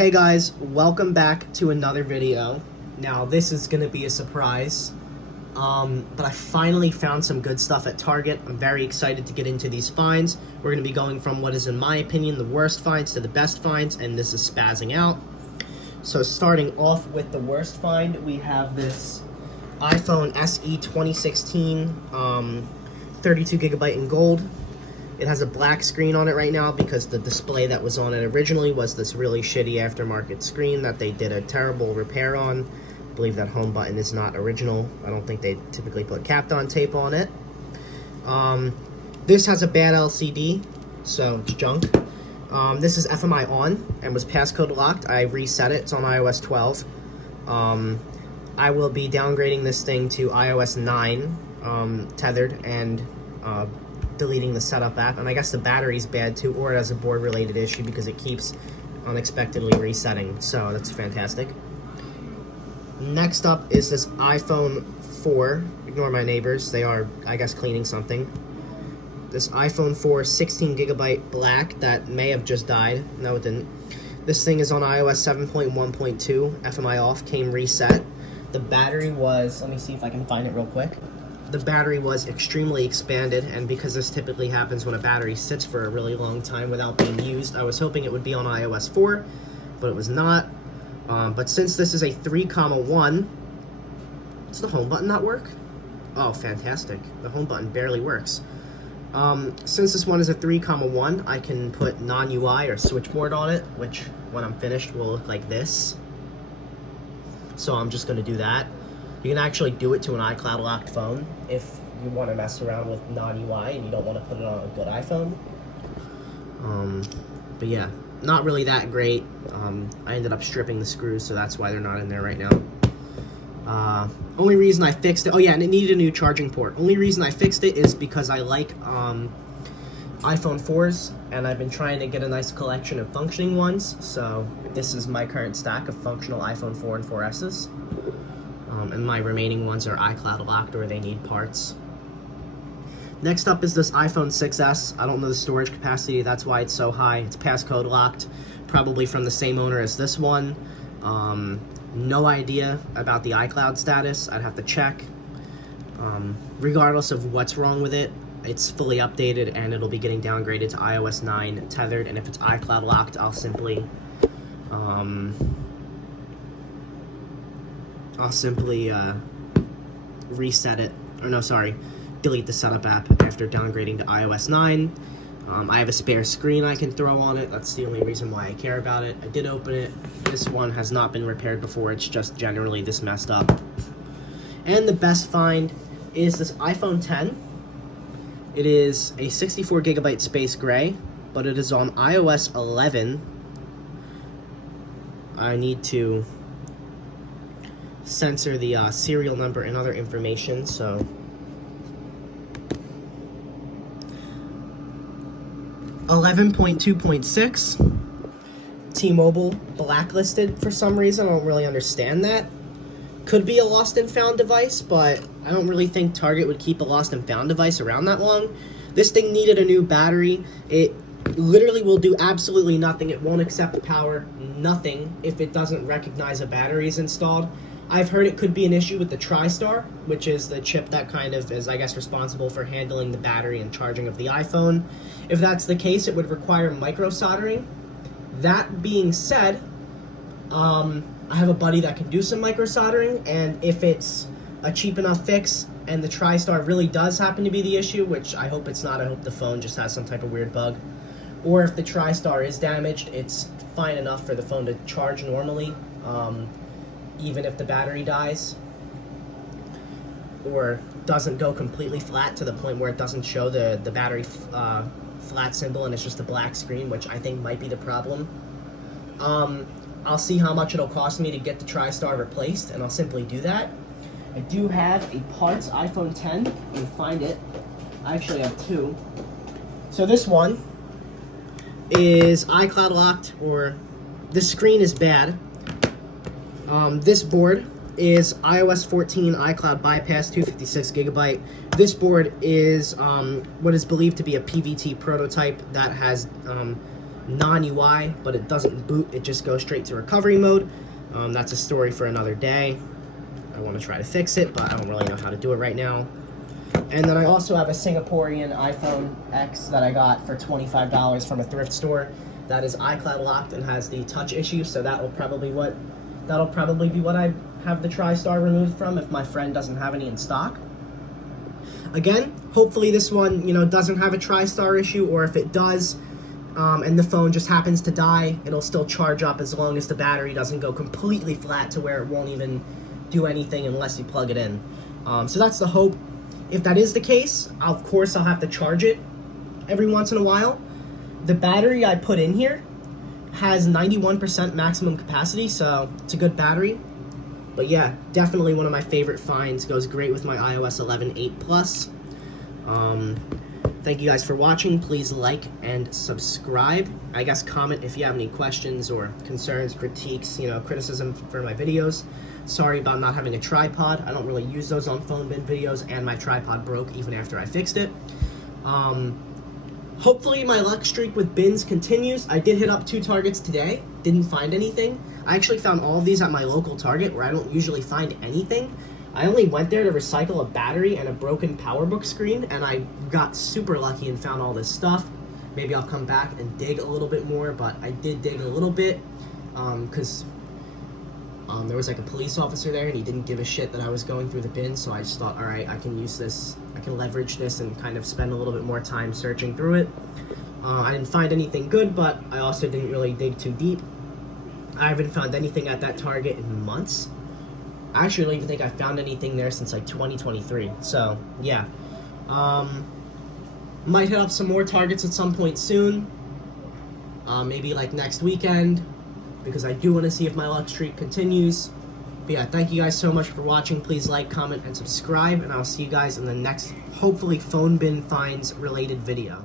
Hey guys, welcome back to another video. Now this is going to be a surprise, but I finally found some good stuff at Target. I'm very excited to get into these finds. We're going to be going from what is, in my opinion, the worst finds to the best finds, and this is spazzing out. So starting off with the worst find, we have this iPhone SE 2016, 32 gigabyte in gold. It has a black screen on it right now because the display that was on it originally was this really shitty aftermarket screen that they did a terrible repair on. I believe that home button is not original. I don't think they typically put Kapton tape on it. This has a bad LCD, so it's junk. This is FMI on and was passcode locked. I reset it. It's on iOS 12. I will be downgrading this thing to iOS 9 tethered and deleting the setup app, and I guess the battery's bad too, or it has a board related issue because it keeps unexpectedly resetting, so that's fantastic. Next up is this iPhone 4. Ignore my neighbors, they are, I guess, cleaning something. This iPhone 4 16 gigabyte black that may have just died. No, it didn't. This thing is on iOS 7.1.2, FMI off, came reset. The battery was, let me see if I can find it real quick. The battery was extremely expanded, and because this typically happens when a battery sits for a really long time without being used, I was hoping it would be on iOS 4, but it was not. But since this is a 3,1, does the home button not work? Oh, fantastic. The home button barely works. Since this one is a 3,1, I can put non-UI or switchboard on it, which when I'm finished will look like this. So I'm just going to do that. You can actually do it to an iCloud locked phone if you want to mess around with non-UI and you don't want to put it on a good iPhone. But yeah, not really that great. I ended up stripping the screws, so that's why they're not in there right now. Only reason I fixed it, oh yeah, and it needed a new charging port. Only reason I fixed it is because I like iPhone 4s, and I've been trying to get a nice collection of functioning ones, so this is my current stack of functional iPhone 4 and 4Ss. And my remaining ones are iCloud locked or they need parts. Next up is this iPhone 6S. I don't know the storage capacity, that's why it's so high. It's passcode locked, probably from the same owner as this one. No idea about the iCloud status, I'd have to check. Regardless of what's wrong with it, it's fully updated and it'll be getting downgraded to iOS 9 tethered, and if it's iCloud locked, I'll simply reset it, or no, sorry, delete the setup app after downgrading to iOS 9. I have a spare screen I can throw on it. That's the only reason why I care about it. I did open it. This one has not been repaired before. It's just generally this messed up. And the best find is this iPhone 10. It is a 64 gigabyte space gray, but it is on iOS 11. I need to censor the serial number and other information, so .2.6. T-Mobile blacklisted for some reason. I don't really understand that. Could be a lost and found device, but I don't really think Target would keep a lost and found device around that long. This thing needed a new battery. It literally will do absolutely nothing. It won't accept power, nothing, if it doesn't recognize a battery is installed. I've heard it could be an issue with the TriStar, which is the chip that kind of is, I guess, responsible for handling the battery and charging of the iPhone. If that's the case, it would require micro soldering. That being said, I have a buddy that can do some micro soldering, and if it's a cheap enough fix and the TriStar really does happen to be the issue, which I hope it's not, I hope the phone just has some type of weird bug, or if the TriStar is damaged, it's fine enough for the phone to charge normally, even if the battery dies, or doesn't go completely flat to the point where it doesn't show the battery flat symbol and it's just a black screen, which I think might be the problem. I'll see how much it'll cost me to get the TriStar replaced, and I'll simply do that. I do have a parts iPhone 10. You can find it. I actually have two. So this one is iCloud locked, or the screen is bad. This board is iOS 14 iCloud bypass 256 gigabyte. This board is what is believed to be a PVT prototype that has non-UI, but it doesn't boot. It just goes straight to recovery mode. That's a story for another day. I want to try to fix it, but I don't really know how to do it right now. And then I also have a Singaporean iPhone X that I got for $25 from a thrift store. That is iCloud locked and has the touch issue, so that'll probably be what I have the TriStar removed from if my friend doesn't have any in stock. Again, hopefully this one, doesn't have a TriStar issue, or if it does, and the phone just happens to die, it'll still charge up as long as the battery doesn't go completely flat to where it won't even do anything unless you plug it in. So that's the hope. If that is the case, of course I'll have to charge it every once in a while. The battery I put in here has 91% maximum capacity, so it's a good battery. But yeah, definitely one of my favorite finds. Goes great with my iOS 11 8 Plus. Thank you guys for watching. Please like and subscribe. I guess comment if you have any questions or concerns, critiques, criticism for my videos. Sorry about not having a tripod. I don't really use those on phone bin videos, and my tripod broke even after I fixed it. Hopefully my luck streak with bins continues. I did hit up 2 targets today. Didn't find anything. I actually found all of these at my local Target where I don't usually find anything. I only went there to recycle a battery and a broken PowerBook screen, and I got super lucky and found all this stuff. Maybe I'll come back and dig a little bit more, but I did dig a little bit because there was like a police officer there and he didn't give a shit that I was going through the bin, so I just thought, all right, I can use this, I can leverage this and kind of spend a little bit more time searching through it. I didn't find anything good, but I also didn't really dig too deep. I haven't found anything at that Target in months. I actually don't even think I found anything there since like 2023. So yeah, might hit up some more Targets at some point soon. Maybe like next weekend, because I do want to see if my luck streak continues. But yeah, thank you guys so much for watching. Please like, comment, and subscribe, and I'll see you guys in the next, hopefully, phone bin finds related video.